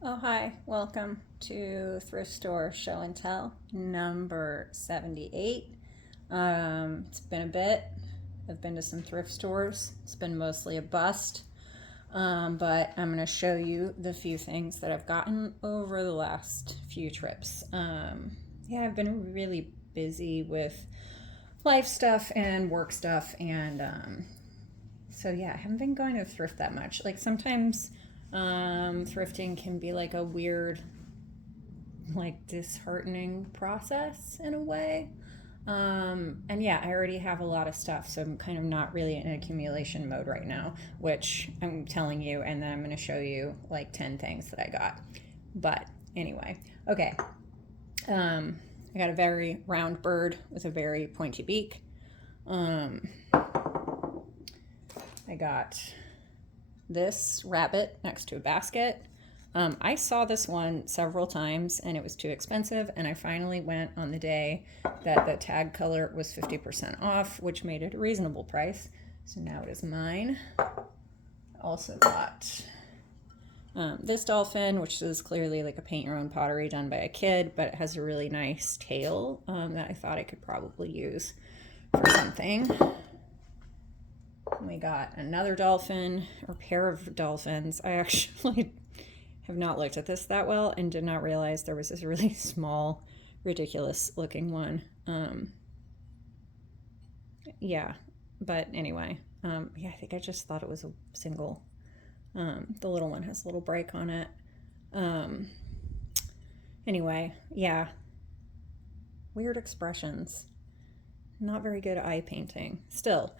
Oh, hi. Welcome to Thrift Store Show and Tell number 78. It's been a bit. I've been to some thrift stores. It's been mostly a bust. But I'm going to show you the few things that I've gotten over the last few trips. Yeah, I've been really busy with life stuff and work stuff. So yeah, I haven't been going to thrift that much. Like sometimes thrifting can be like a weird, like disheartening process in a way. And yeah, I already have a lot of stuff, so I'm kind of not really in accumulation mode right now, which I'm telling you, and then I'm going to show you like 10 things that I got. But anyway, okay. I got a very round bird with a very pointy beak. Um, I got this rabbit next to a basket. I saw this one several times and it was too expensive, and I finally went on the day that the tag color was 50% off, which made it a reasonable price. So now it is mine. I also got this dolphin, which is clearly like a paint your own pottery done by a kid, but it has a really nice tail that I thought I could probably use for something. We got another dolphin, or pair of dolphins. I actually have not looked at this that well and did not realize there was this really small, ridiculous looking one. Yeah, but anyway, yeah, I think I just thought it was a single. The little one has a little break on it. Anyway, yeah, weird expressions. Not very good eye painting. Still,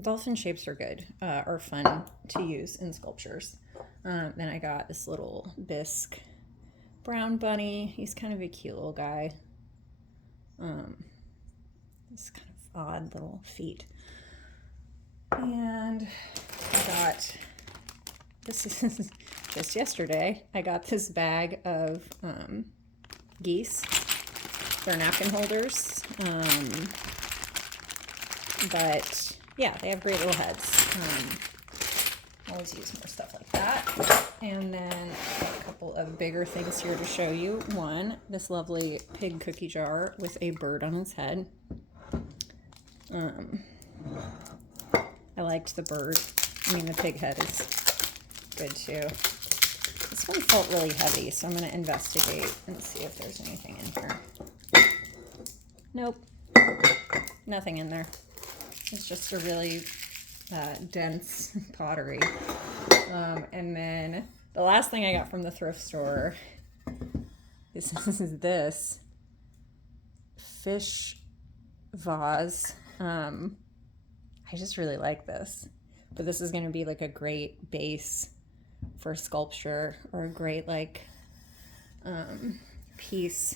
dolphin shapes are good, are fun to use in sculptures. Then I got this little bisque brown bunny. He's kind of a cute little guy. This kind of odd little feet. And I got, this is just yesterday, I got this bag of geese. They're napkin holders. But yeah, they have great little heads. Always use more stuff like that. And then a couple of bigger things here to show you. One, this lovely pig cookie jar with a bird on its head. I liked the bird. I mean, the pig head is good too. This one felt really heavy, so I'm going to investigate and see if there's anything in here. Nope, nothing in there. It's just a really dense pottery. And then the last thing I got from the thrift store is this fish vase. I just really like this. But this is going to be like a great base for sculpture, or a great like piece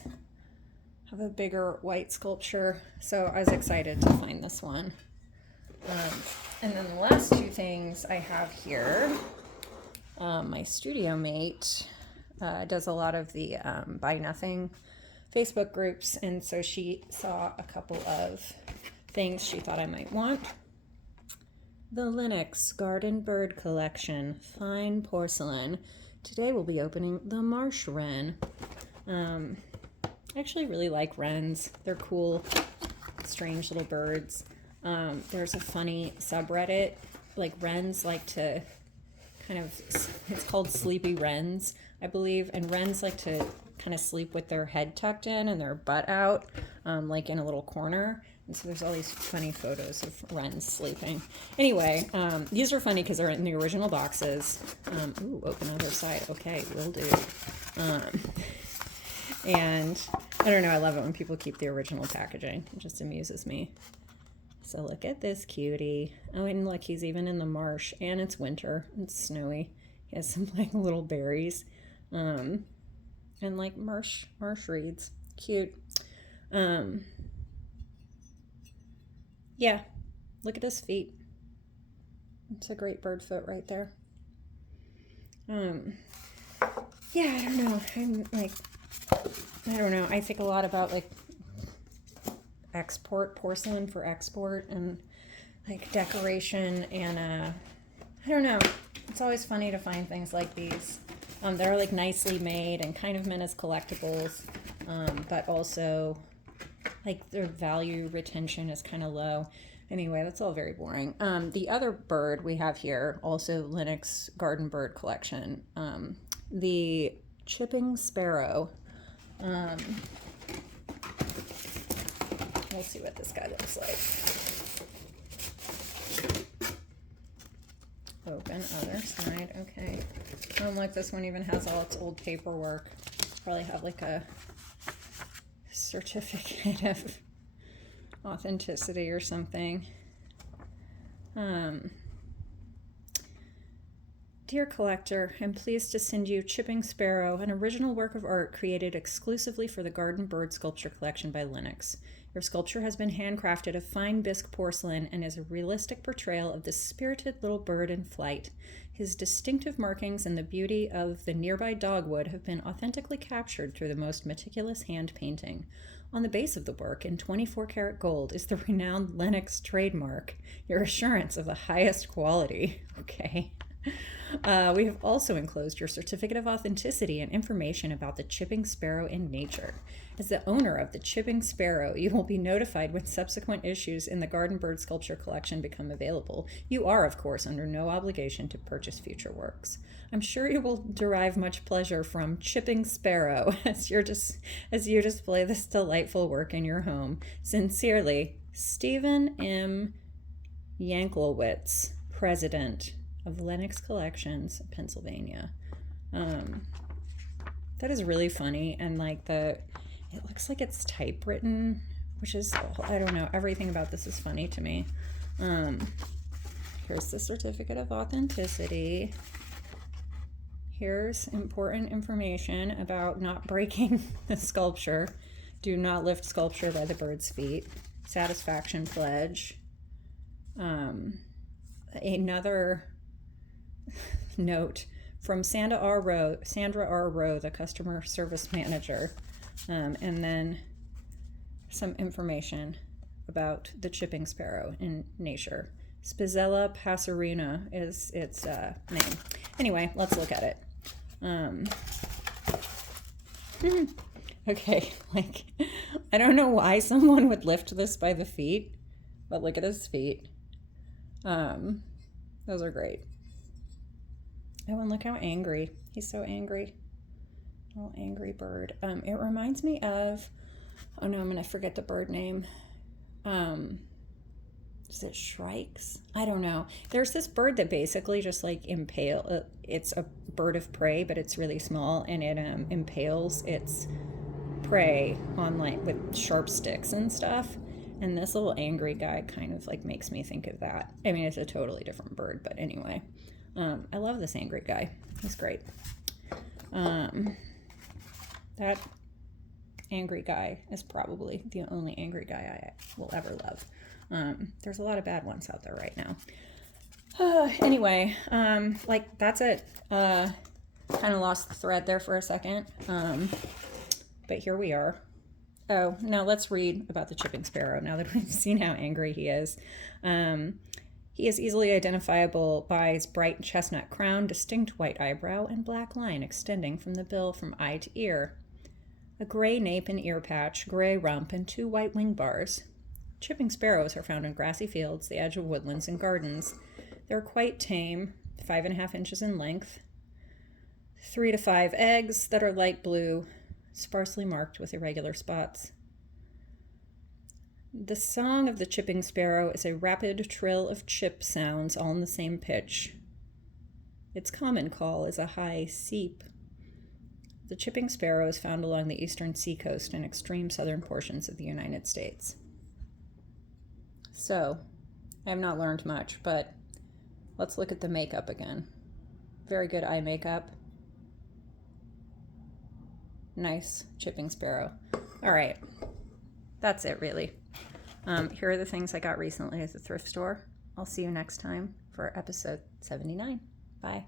of a bigger white sculpture. So I was excited to find this one. And then the last two things I have here, my studio mate does a lot of the Buy Nothing Facebook groups, and so she saw a couple of things she thought I might want. The Linux Garden Bird Collection, fine porcelain. Today we'll be opening the marsh wren. I actually really like wrens. They're cool, strange little birds. There's a funny subreddit, like wrens like to kind of, it's called Sleepy Wrens, I believe, and wrens like to kind of sleep with their head tucked in and their butt out, like in a little corner. And so there's all these funny photos of wrens sleeping. Anyway, these are funny because they're in the original boxes. Ooh, open other side. Okay, will do. And I don't know, I love it when people keep the original packaging. It just amuses me. So look at this cutie. Oh, and look, he's even in the marsh, and it's winter. It's snowy. He has some like little berries, and like marsh reeds. Cute. Yeah, look at his feet. It's a great bird foot right there. Yeah, I don't know. I'm like, I don't know. I think a lot about like export, porcelain for export, and like decoration, and I don't know. It's always funny to find things like these They're like nicely made and kind of meant as collectibles, but also like their value retention is kind of low. Anyway, that's all very boring. The other bird we have here, also Linux garden bird collection, the chipping sparrow. We'll see what this guy looks like. Open other side. Okay. Look, this one even has all its old paperwork. Probably have like a certificate of authenticity or something. Dear collector, I'm pleased to send you Chipping Sparrow, an original work of art created exclusively for the Garden Bird Sculpture Collection by Linux. Your sculpture has been handcrafted of fine bisque porcelain and is a realistic portrayal of this spirited little bird in flight. His distinctive markings and the beauty of the nearby dogwood have been authentically captured through the most meticulous hand painting. On the base of the work, in 24-karat gold, is the renowned Linux trademark, your assurance of the highest quality. Okay. We have also enclosed your certificate of authenticity and information about the chipping sparrow in nature. As the owner of the chipping sparrow, you will be notified when subsequent issues in the Garden Bird Sculpture Collection become available. You are, of course, under no obligation to purchase future works. I'm sure you will derive much pleasure from Chipping Sparrow as you display this delightful work in your home. Sincerely, Stephen M. Yanklowitz, President of Linux Collections, Pennsylvania. That is really funny, and like it looks like it's typewritten, which is, I don't know, everything about this is funny to me. Here's the certificate of authenticity. Here's important information about not breaking the sculpture. Do not lift sculpture by the bird's feet. Satisfaction pledge. Another note from Sandra R. Rowe, the customer service manager, and then some information about the chipping sparrow in nature. Spizella passerina is its name. Anyway, let's look at it. Okay, like, I don't know why someone would lift this by the feet, but look at his feet. Those are great. Oh, and look how angry. He's so angry. Oh, angry bird. It reminds me of, oh no, I'm going to forget the bird name. Is it shrikes? I don't know. There's this bird that basically just like it's a bird of prey, but it's really small, and it impales its prey on like with sharp sticks and stuff. And this little angry guy kind of like makes me think of that. I mean, it's a totally different bird, but anyway. I love this angry guy. He's great. That angry guy is probably the only angry guy I will ever love. There's a lot of bad ones out there right now. Anyway, like that's it. Kind of lost the thread there for a second. But here we are. Oh, now let's read about the chipping sparrow now that we've seen how angry he is. He is easily identifiable by his bright chestnut crown, distinct white eyebrow, and black line extending from the bill from eye to ear. A gray nape and ear patch, gray rump, and 2 white wing bars. Chipping sparrows are found in grassy fields, the edge of woodlands, and gardens. They're quite tame, 5.5 inches in length, 3 to 5 eggs that are light blue, sparsely marked with irregular spots. The song of the chipping sparrow is a rapid trill of chip sounds all in the same pitch. Its common call is a high seep. The chipping sparrow is found along the eastern seacoast and extreme southern portions of the United States. So, I have not learned much, but let's look at the makeup again. Very good eye makeup. Nice chipping sparrow. All right, that's it really. Here are the things I got recently at the thrift store. I'll see you next time for episode 79. Bye.